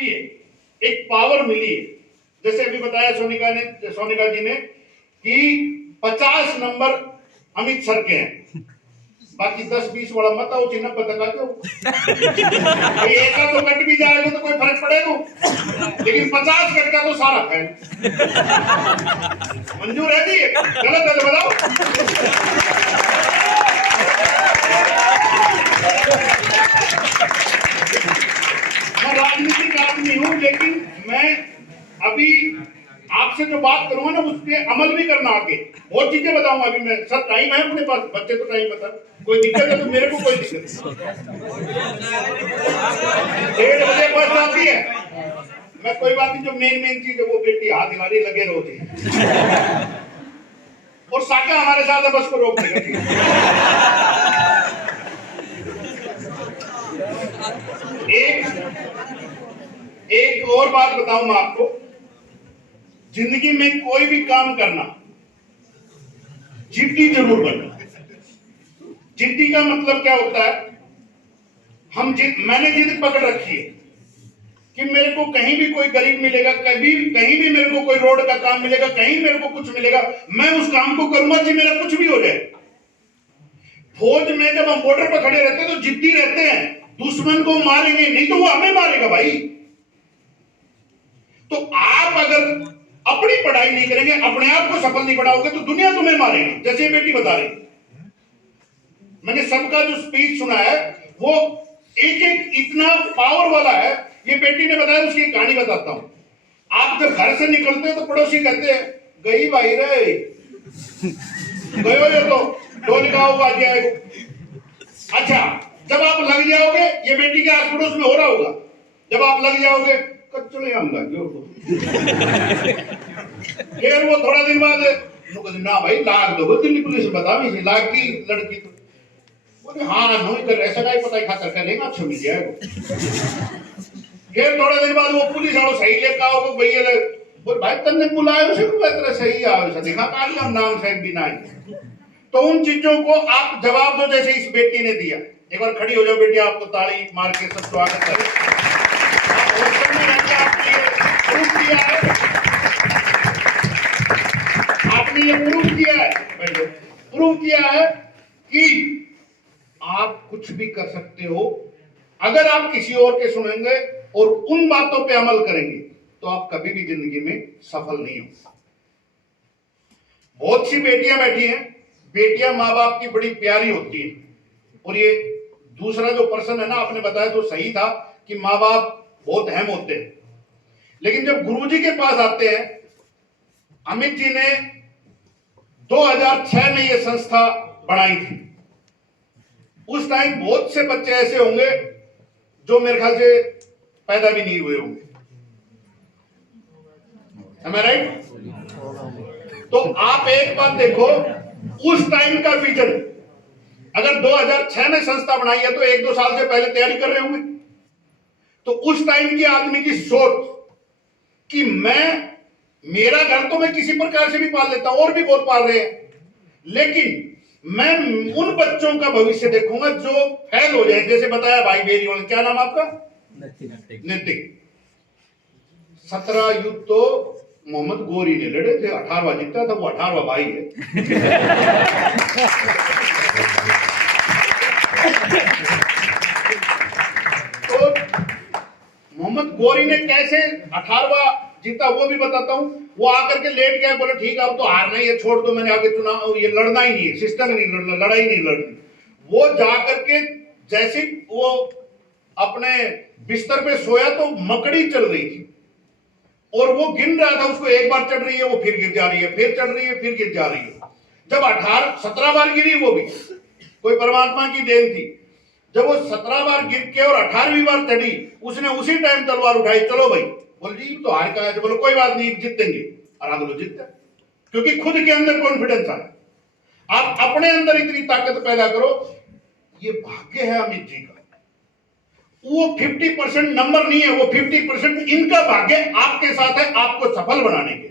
है, एक पावर मिली है। जैसे अभी बताया सोनिका जी ने कि 50 नंबर अमित सर के हैं, बाकी 10-20 वाला मत आओ चिन्ह पता दो एक तो कट भी जाएगा तो कोई फर्क पड़ेगा, लेकिन 50 कट का तो सारा फैल मंजूर है जी, गलत है तो बताओ। मैं राजनीतिक आदमी हूं, लेकिन मैं अभी आपसे जो बात करूंगा ना उस पर अमल भी करना, आगे बहुत चीजें बताऊंगा। अभी मैं सब टाइम है अपने पास, बच्चे तो टाइम बता, कोई दिक्कत है तो मेरे को कोई दिक्कत नहीं। 1:30 बजे बस आती है, मैं कोई बात नहीं, जो मेन चीज है वो बेटी हाथ हिलाने लगे रोते और साका हमारे साथ है, बस को रोक देगा। एक और बात बताऊं मैं आपको, जिंदगी में कोई भी काम करना जिद्दी जरूर बनना। जिद्दी का मतलब क्या होता है, मैंने जिद पकड़ रखी है कि मेरे को कहीं भी कोई गरीब मिलेगा, कहीं भी मेरे को कोई रोड का काम मिलेगा, कहीं मेरे को कुछ मिलेगा, मैं उस काम को करूंगा चाहे मेरा कुछ भी हो जाए। फौज में जब हम बॉर्डर पर खड़े रहते हैं तो जिद्दी रहते हैं, दुश्मन को मारेंगे नहीं तो वो हमें मारेगा भाई। तो आप अगर अपनी पढ़ाई नहीं करेंगे, अपने आप को सफल नहीं बनाओगे तो दुनिया तुम्हें मारेगी। जैसे ये बेटी बता रही, मैंने सबका जो स्पीच सुना है वो एक इतना पावर वाला है। ये बेटी ने बताया, उसकी एक कहानी बताता हूं। आप जब घर से निकलते हो तो पड़ोसी कहते हैं गई भाई रे, गयो तो ढोल का होगा जाएगा। अच्छा, जब आप लग जाओगे, ये बेटी के आस पड़ोस में हो रहा होगा, जब आप लग जाओगे कच्चे हम लग फिर वो थोड़ा दिन बाद ना भाई लाग दो, दिल्ली पुलिस बता लाग की लड़की तो बोले हाँ नहीं कर, ऐसा का पता ही खातर करेगा, अच्छा मिल जाएगा। फिर थोड़े दिन बाद वो पुलिस वालों सही लेकर आओगे भैया, बोल भाई तन्ने बुलाया उसे तरह सही आओ देखा काल का नाम साहब भी ना। तो उन चीजों को आप जवाब दो जैसे इस बेटी ने दिया। एक बार खड़ी हो जाओ बेटी, आपको ताली मार के सब स्वागत करें। आपने ये प्रूव किया है कि आप कुछ भी कर सकते हो अगर आप किसी और के सुनेंगे और उन बातों पे अमल करेंगे तो आप कभी भी जिंदगी में सफल नहीं हो। बहुत सी बेटियां बैठी हैं, बेटियां माँ बाप की बड़ी प्यारी होती है। और ये दूसरा जो पर्सन है ना, आपने बताया तो सही था कि माँ बाप बहुत अहम होते हैं, लेकिन जब गुरुजी के पास आते हैं, अमित जी ने 2006 में ये संस्था बनाई थी। उस टाइम बहुत से बच्चे ऐसे होंगे जो मेरे ख्याल से पैदा भी नहीं हुए होंगे। Am I right? तो आप एक बात देखो, उस टाइम का विजन, अगर 2006 में संस्था बनाई है तो 1-2 साल से पहले तैयारी कर रहे होंगे। तो उस टाइम की आदमी की सोच कि मेरा घर तो मैं किसी प्रकार से भी पाल लेता हूं, और भी बहुत पाल रहे हैं, लेकिन मैं उन बच्चों का भविष्य देखूंगा जो फेल हो जाए। जैसे बताया भाई बेरी, क्या नाम आपका? नितिन। 17 युद्ध तो मोहम्मद गोरी ने लड़े थे, 18वां जीता था, वो 18वां भाई है। तो मोहम्मद गोरी ने कैसे 18वां जीता वो भी बताता हूं। वो आकर के लेट गया, बोले ठीक है अब तो हार नहीं है, छोड़ दो, मैंने आगे चुनाव ये लड़ना ही नहीं है, सिस्टम ही नहीं, लड़ाई नहीं लड़नी। वो जाकर के जैसे वो अपने बिस्तर पे सोया तो मकड़ी चल रही थी और वो गिन रहा था, उसको एक बार चढ़ रही है, वो फिर गिर जा रही है, फिर चढ़ रही है, फिर गिर जा रही है। जब 17 बार गिरी, वो भी कोई परमात्मा की देन थी। जब वो 17 बार गिर के और 18वीं बार चढ़ी, उसने उसी टाइम तलवार उठाई, चलो भाई, बोल जी तो हार का है, बोलो कोई बात नहीं जीतेंगे, और आप लोग जीतते, क्योंकि खुद के अंदर कॉन्फिडेंस आया। आप अपने अंदर इतनी ताकत पैदा करो। ये भाग्य है अमित जी का। वो 50% नंबर नहीं है, वो 50% इनका भाग्य आपके साथ है, आपको सफल बनाने के।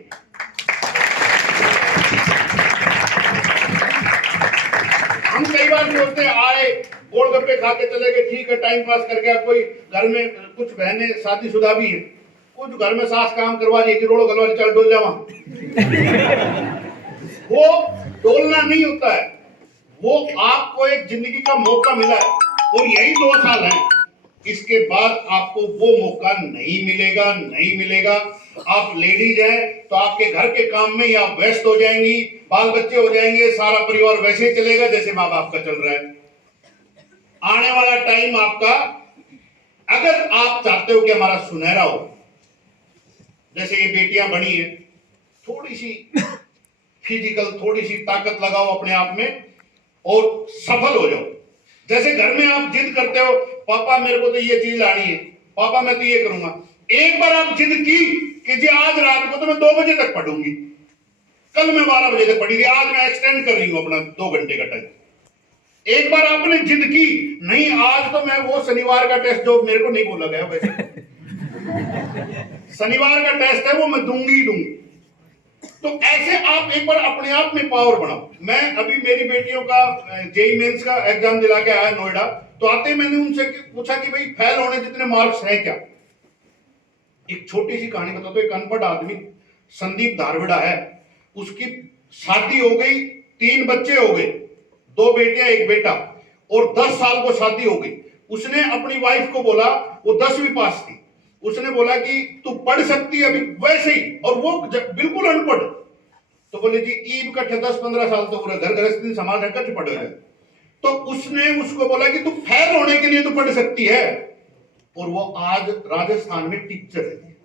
हम कई बार सोचते आए गोलगप्पे खा के चले गए, ठीक है, टाइम पास कर गया। कोई घर में कुछ बहनें शादीशुदा भी है, कुछ घर में सास काम करवा रही है कि रोड़ो गलवा चल डोल जावा। वो डोलना नहीं होता है, वो आपको एक जिंदगी का मौका मिला है और यही 2 साल है। इसके बाद आपको वो मौका नहीं मिलेगा, नहीं मिलेगा। आप लेडीज हैं तो आपके घर के काम में ही आप व्यस्त हो जाएंगी, बाल बच्चे हो जाएंगे, सारा परिवार वैसे ही चलेगा जैसे माँ बाप का चल रहा है। आने वाला टाइम आपका, अगर आप चाहते हो कि हमारा सुनहरा हो, जैसे ये बेटियां बनी है, थोड़ी सी फिजिकल, थोड़ी सी ताकत लगाओ अपने आप में और सफल हो जाओ। जैसे घर में आप जिद करते हो, पापा मेरे को तो ये चीज लानी है, पापा मैं तो ये करूंगा। एक बार आप जिद की कि जी आज रात को तो मैं 2 बजे तक पढ़ूंगी, कल मैं 12 बजे तक पढ़ी थी, आज मैं एक्सटेंड कर रही हूं अपना 2 घंटे का टाइम। एक बार आपने जिद की, नहीं आज तो मैं वो शनिवार का टेस्ट, जो मेरे को नहीं बोला गया वैसे शनिवार का टेस्ट है वो मैं दूंगी ही दूंगी। तो ऐसे आप एक बार अपने आप में पावर बनाओ। मैं अभी मेरी बेटियों का जेईई मेंस का एग्जाम दिला के आया नोएडा, तो आते मैंने उनसे पूछा कि भाई फेल होने जितने मार्क्स हैं क्या। एक छोटी सी कहानी बताता हूं। एक अनपढ़ आदमी संदीप धारविड़ा है, उसकी शादी हो गई, 3 बच्चे हो गए, 2 बेटियां 1 बेटा, और 10 साल को शादी हो गई। उसने अपनी वाइफ को बोला, वो 10वीं पास थी, उसने बोला कि तू पढ़ सकती है अभी वैसे ही, और वो बिल्कुल अनपढ़। तो बोले जी ईब कट्ठे 10-15 साल तो पूरा घर गृहस्थी समाज है, कट्ठे पढ़े है। तो उसने उसको बोला कि तू फेल होने के लिए तो पढ़ सकती है, और वो आज राजस्थान में टीचर है।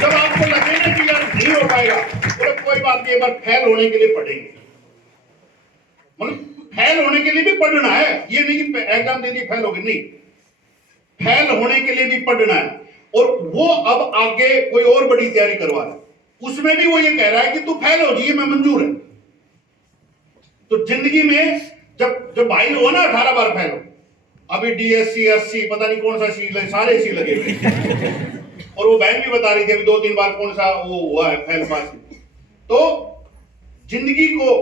जब आपको लगे ना कि यार नहीं हो पाएगा, तो कोई बात नहीं, एक बार फेल होने के लिए पढ़ेंगे। मतलब फेल होने के लिए भी पढ़ना है, ये नहीं कि एग्जाम दे दी फेल हो गई, नहीं, फेल होने के लिए भी पढ़ना है। और वो अब आगे कोई और बड़ी तैयारी करवा रहा है, उसमें भी वो ये कह रहा है कि तू फेल हो जाइए, मैं मंजूर है। तो जिंदगी में जब भाई हो ना 18 बार फेल हो, अभी डीएससी एससी पता नहीं कौन सा सी, सारे सी लगे हुए और वो बहन भी बता रही थी अभी 2-3 बार कौन सा वो हुआ है फेल पास। तो जिंदगी को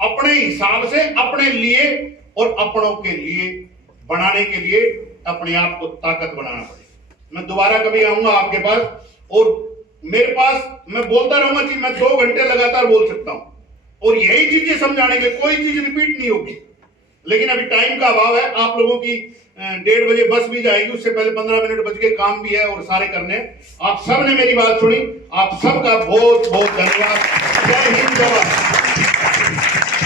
अपने हिसाब से, अपने लिए और अपनों के लिए बनाने के लिए अपने आप को ताकत बनाना पड़ेगा। मैं दोबारा कभी आऊंगा आपके पास, और मेरे पास मैं बोलता रहूंगा कि मैं 2 घंटे लगातार बोल सकता हूं, और यही चीजें समझाने के, कोई चीज रिपीट नहीं होगी। लेकिन अभी टाइम का अभाव है, आप लोगों की 1:30 बजे बस भी जाएगी, उससे पहले 15 मिनट बच के काम भी है और सारे करने। आप सब ने मेरी बात सुनी, आप सबका बहुत बहुत धन्यवाद। जय हिंद, जय भारत।